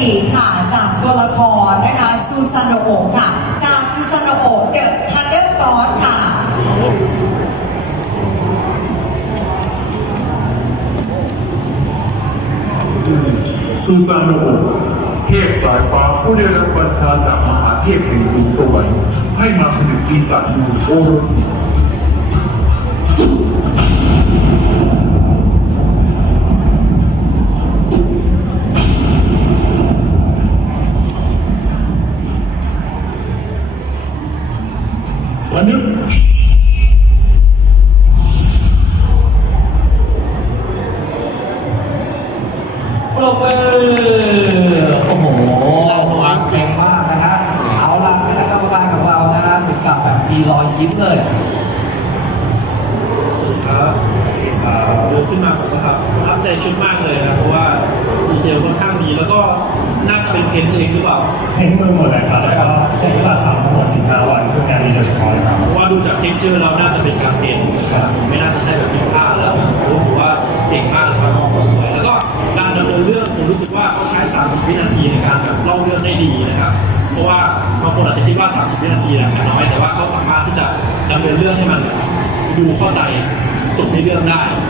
กิค่ะจากตัวละครนะคะซูซานโอะค่ะ จากซูซานโอะเดอะทันเดอร์กอสค่ะซูซานโอะเทพสายฟ้าผู้ได้รับบัญชาจากมหาเทพแห่งสูงสวรรค์ให้มาผนึกปีศาจยูโอโรจิ มนุษย์ปรบมือโอ้โหวางเก่งมากนะฮะ เอาล่ะคณะกรรมการของเรานะฮะถึงกับแบบมีรอยยิ้มเลยครับอ่าเดินขึ้นมาผมนะครับประทับใจชุดมากเลยนะเพราะว่าดีเทลค่อนข้างดีแล้วก็น่าจะเป็นเพนท์เองหรือเปล่าเพ้นมือหมดเลยครับแล้วก็ใช้เวลาทำทั้งหมด15 ราะว่าดูจากเท็กเจอร์แล้วน่าจะเป็นการเพนท์ไม่น่าจะใช่แบบพิมพ์ผ้าแล้วผมถือว่าเก่งมากเลยครับออกมาสวย แล้วก็การดำเนินเรื่องผมรู้สึกว่าเขาใช้ 30 วินาทีในการแบบเล่าเรื่องได้ดีนะครับ เพราะว่าบางคนอาจจะคิดว่า 30 วินาทีเนี่ยน้อยแต่ว่าเขาสามารถที่จะดำเนินเรื่องให้มันดูเข้าใจจบในเรื่องได้ก็เก่งมากครับเสื้อผ้าหน้าผมดี